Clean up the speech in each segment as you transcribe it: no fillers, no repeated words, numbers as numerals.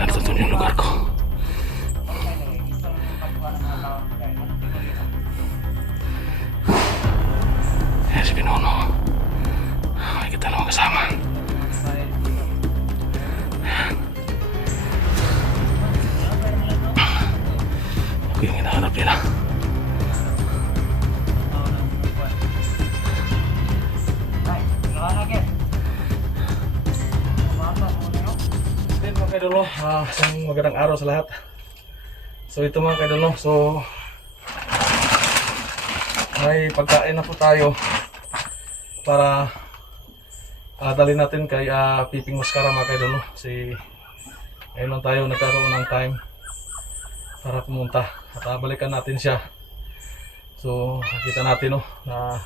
Narito yung lugar ko. Ayan si Pinono. May kita naman kasama. Ako yung hinahanap nila. Mga kaidolo, isang magandang araw sa lahat. So ito mga kaidolo, so may pagkain na po tayo para dali natin kay Piping Mascara mga kaidolo. Kasi ngayon lang tayo nagkaroon ng time para pumunta at balikan natin siya. So nakita natin na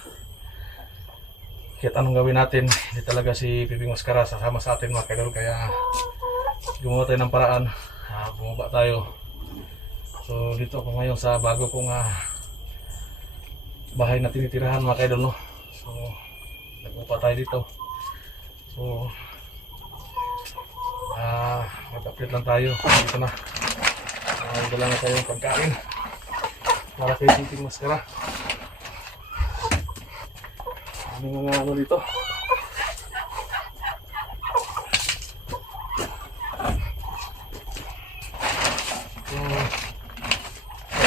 kahit anong gawin natin, hindi talaga si Piping Mascara sasama sa atin mga kaidolo. Kaya gumawa tayo ng paraan, bumaba tayo. So dito ako ngayon sa bago kong bahay na tinitirahan mga kaidol, no? So nag-upa tayo dito. So mag-update lang tayo dito na. Dala na tayo ng pagkain para kay Piping Mascara. Ano mga ano dito.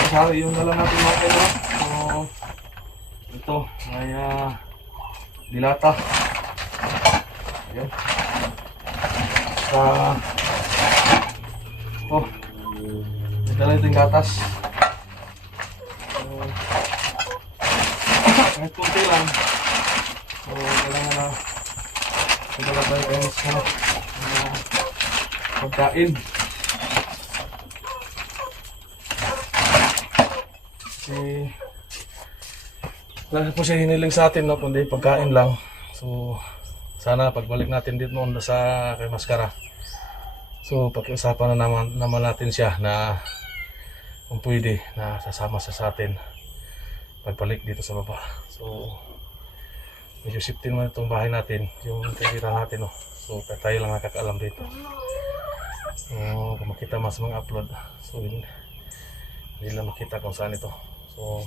Sorry, yung dala natin mga kaidol. So ito may dilata. Ayan. Ito may dala ito yung gatas. So kahit kunti lang. So kailangan na dala tayo kayo sa pagkain. Kasi wala po siya hiniling sa atin, no, kundi pagkain lang. So sana pagbalik natin dito noon sa kay Mascara, so pag-usapan na naman natin siya na kung pwede na sasama siya sa atin pagbalik dito sa baba. So medyo safety naman itong bahay natin, yung titira natin, no. So tayo lang nakakaalam dito. So kung makita mas mga upload, so hindi lang makita kung saan ito. So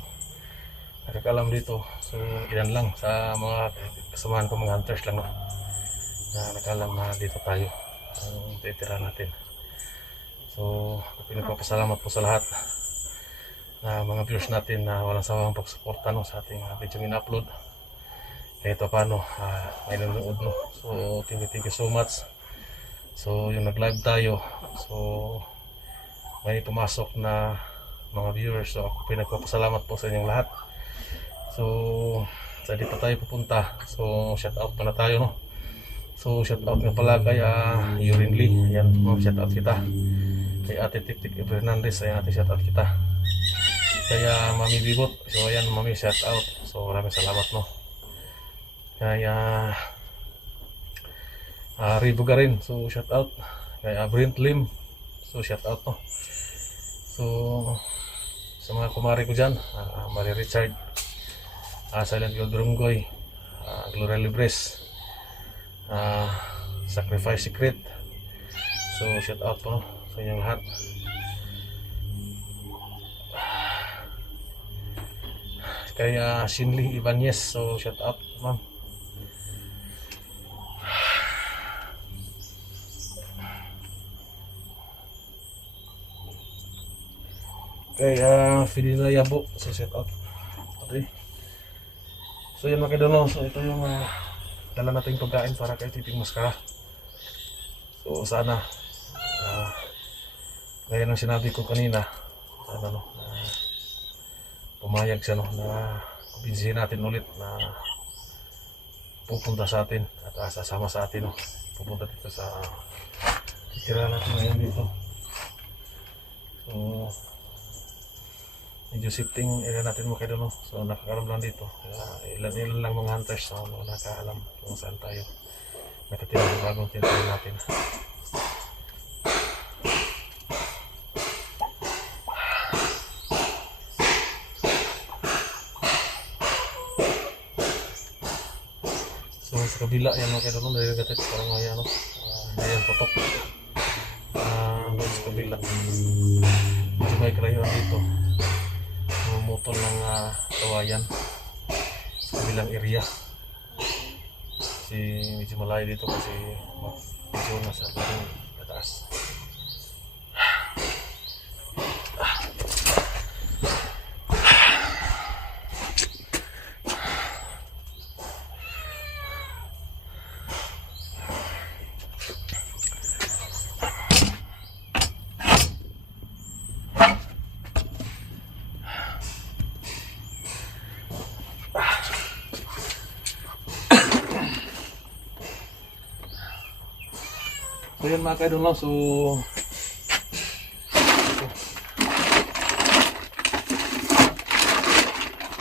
nakakalam dito. So ilan lang sa mga kasamahan ko, mga hunters lang, no, na nakalam na dito tayo ang titira natin. So pinagpapasalamat po sa lahat na mga viewers natin na walang sawang pagsuporta, no, sa ating video in-upload. Kahit paano may nanonood, no. So thank you so much. So yung nag-live tayo, so may pumasok na mga viewers. So ako pinagpapasalamat po sa inyong lahat. So sa di pa tayo pupunta, so shout out pa na tayo, no. So shout out nga pala kay Yurin Lee. Ayan, shout out kita. Kay Ate Tik Fernandez, ayan, ate shout out kita. Kaya Mami Bibot, so ayan Mami, shout out. So maraming salamat, no. Kaya Ribo Garin, so shout out. Kaya Brent Lim, so shout out, no. So sa mga kumari ko dyan, Marie Richard, Silent Gold Rumgoy, Gloria Libres, Sacrifice Secret, so shout out po sa inyong lahat. Kaya Shinli Ibanez, so shout out ma'am. Kaya Fidina Yabo, so shout out. Okay. So yun mga kaidolo, so ito yung dala nating pagkain para kay Piping Mascara. So sana gaya ng sinabi ko kanina, sana, no, pumayag siya, no, na kumbinsihin natin ulit na pupunta sa atin at sasama sa atin, no, pupunta dito sa titira natin ngayon dito. So medyo shifting area natin mga kaidolo, no. So nakakaram lang dito, ilan lang mga hunters, so nakakaalam kung saan tayo nakatira ng bagong tinatawag natin. So sa kabila yan mga kaidolo, narigatit parang may ano, may yan potok. lang. Medyo may krayon dito. Mamutol ng kawayan sa kabilang area. Kasi medyo malayo dito kasi medyo nasa pataas. So yun mga kaidol, no? So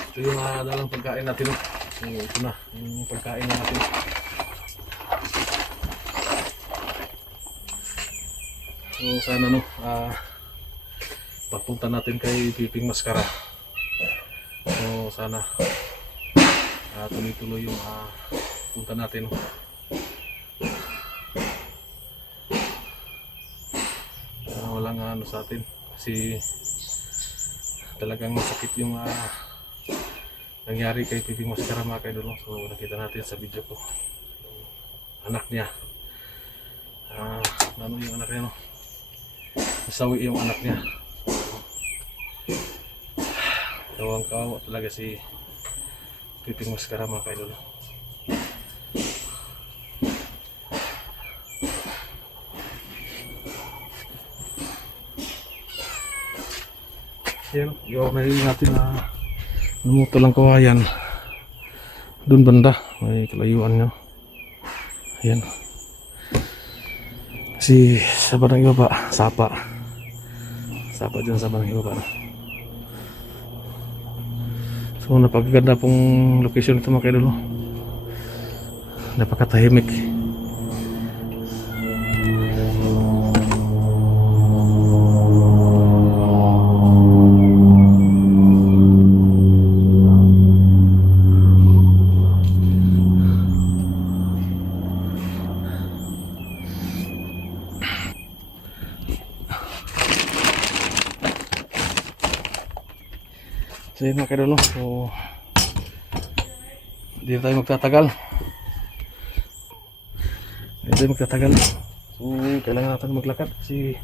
ito yung dalang pagkain natin, no? So ito na yung pagkain natin. So sana, no, papunta natin kay Piping Mascara. So sana tuloy-tuloy yung punta natin, no? Walang ano sa atin kasi talagang masakit yung nangyari kay Piping Mascara mga kaidol. So nakita natin sa video ko yung anak niya, ano yung anak niya, no? Nasawi yung anak niya. Kawang kawa talaga si Piping Mascara mga kaidol. Ayan, yung narinig natin na namutol ang kawayan doon banda, may kalayuan nyo. Ayan, kasi sa bandang ibaba sapa dyan sa bandang ibaba, no? So napakaganda pong location ito mga kaidol, no? Napakatahimik. So yun mga kaidol, no? So hindi na tayo magtatagal. So kailangan natin maglakad kasi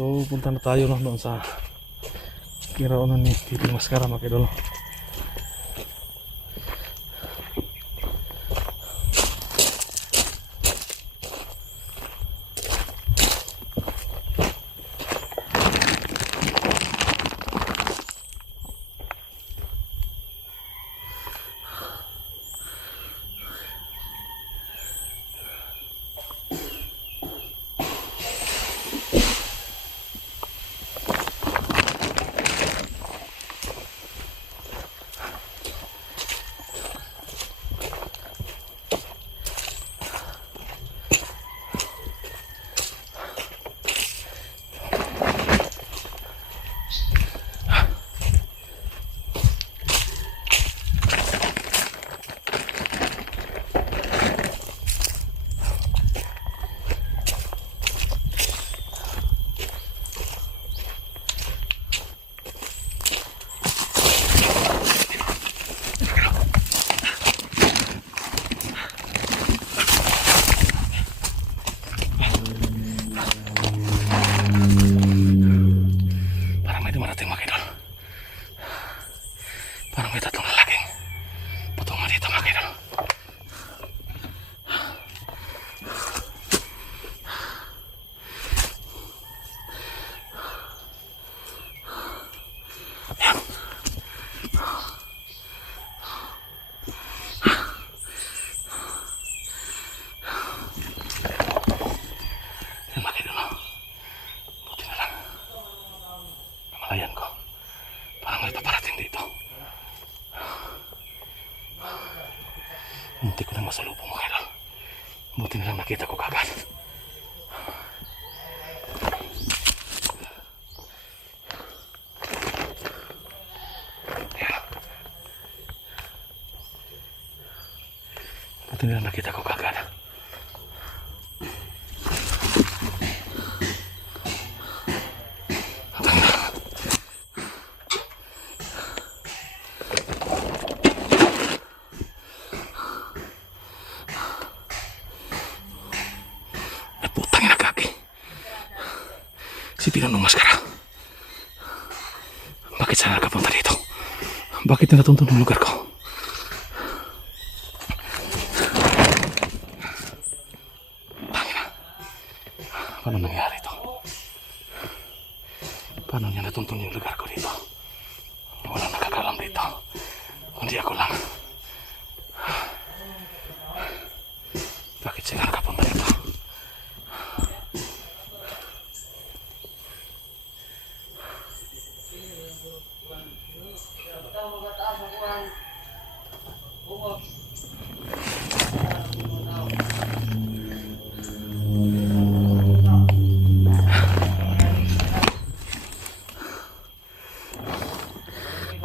so punta na tayo, no, doon sa kiraunan ni Piping Mascara mga kaidol. Buti na lang nakita ko kagad. Ayan. Buti na lang nakita ko kagad. Si Pinonong Maskara. Bakit sana nakapunta dito? Bakit natuntun ang lugar ko? Tangina. Paano nangyari ito? Paano niya natuntun yung lugar ko dito? Walang nakakalam dito. Kundi ako lang. Bakit sila nakapunta dito?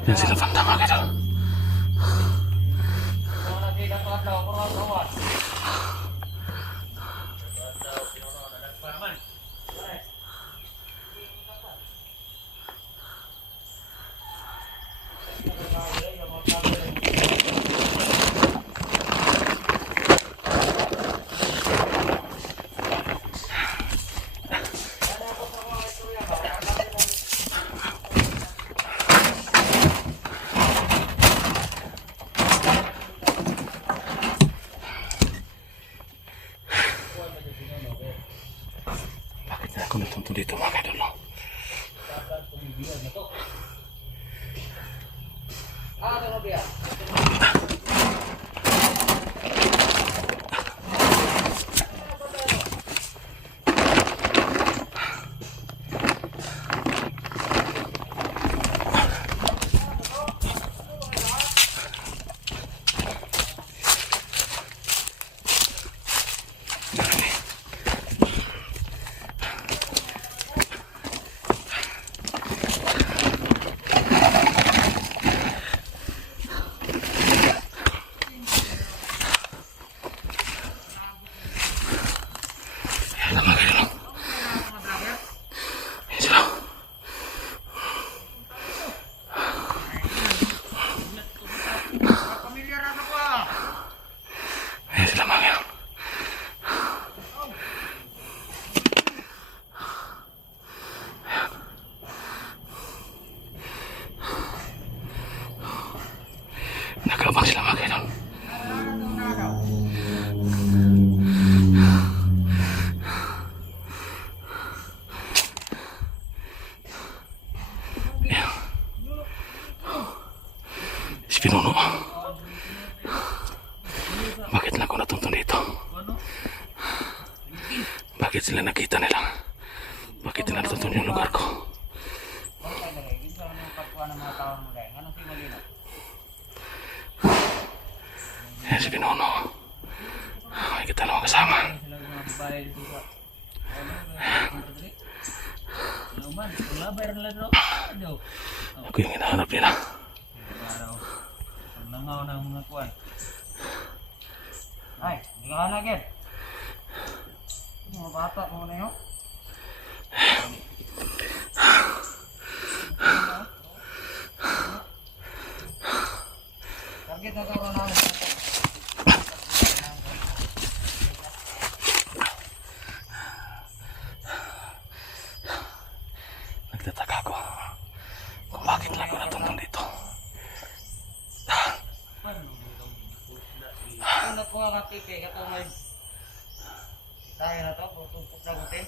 Yan sila Fantama gitu. Ako natuntun dito mga kadol. Nagkabang sila mga kadol. Si Pinuno. Bakit lang ako natuntun dito? Bakit sila nakita nila? Bakit nila natuntun yung lugar ko? Yan si Pinuno. May kita lang kasama. Ako yung hinahanap nila. Nangaw ng mga kuwan. Ay, hindi ka hanagin. Mga bata mo na yun. Target na tawag na ako. Nagtataka ko kung bakit lang ako natuntun dito. Ano po ang kapike? Ito may tayo na ito. Tumpok na butin.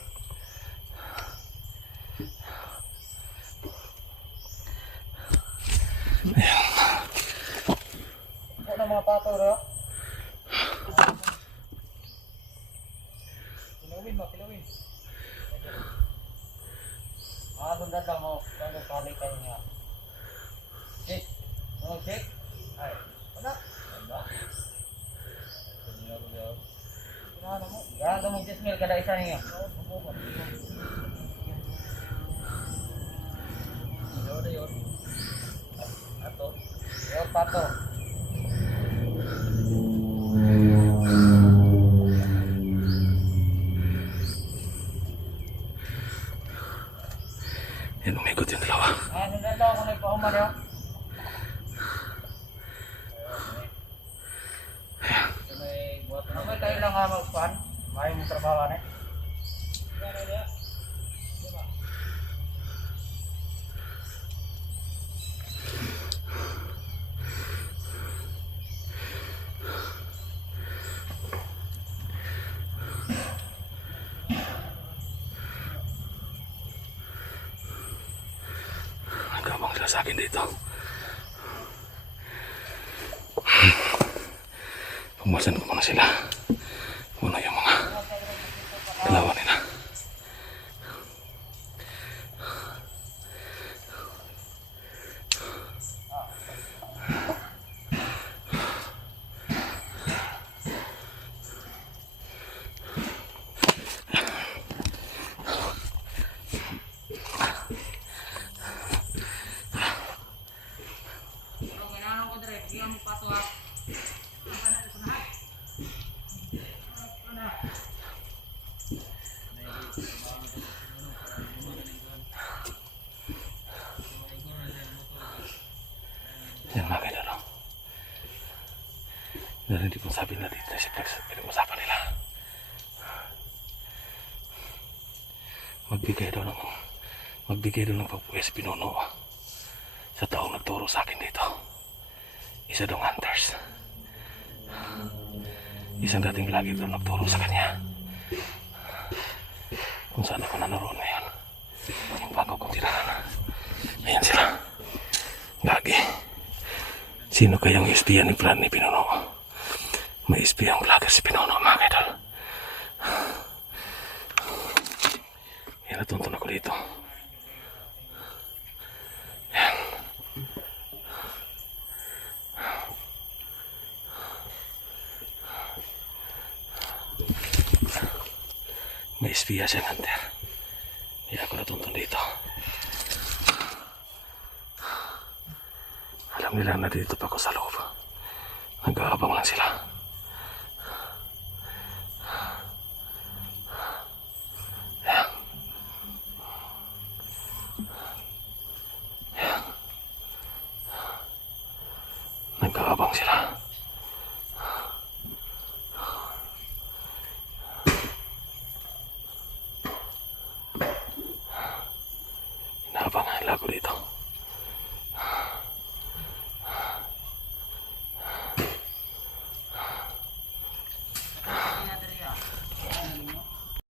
Ayan. Ito na mga pato rin. Kilawin mo, kilawin. Sundan lang mo. Bago kali kayo nga. Check. Ano, check? Ay. Wala. Wala. Yan ito mag-dismail kada isa niya. Yun. Ato. Yun, pato. Yan, umikot yung dalawa. Sundan daw kung nagpahuma niyo. May tayo lang nga magpan. May mong trabaho na. Nagkabang sila sa akin dito. Pumasan ko muna sila. Muna yung mga dalawa nila. Yan mga kaidolo. Narinig kong sabi na dito si Flex. Pinag-usapan nila. Magbigay daw ng pagpuwi sa pinuno sa taong nagturo sa akin dito. Isa daw hunters. Isang dating lagi daw nagturo sa kanya. Kung saan ako naroon ngayon. Yung bago kong tirahan. Ayan sila. Gagi. Sino kayang espiya ni Fran ni Pinuno? May espiyang vlogger si Pinuno, mga kaidol. Yan, natuntun ako dito. Yan. May espiya siya, Hunter. Kaya ako natuntun dito. Alam nila na dito pa ako sa loob. Nag-aabang lang sila. Ayan. Ayan. Nag-aabang sila. Inaabangan lang ako dito.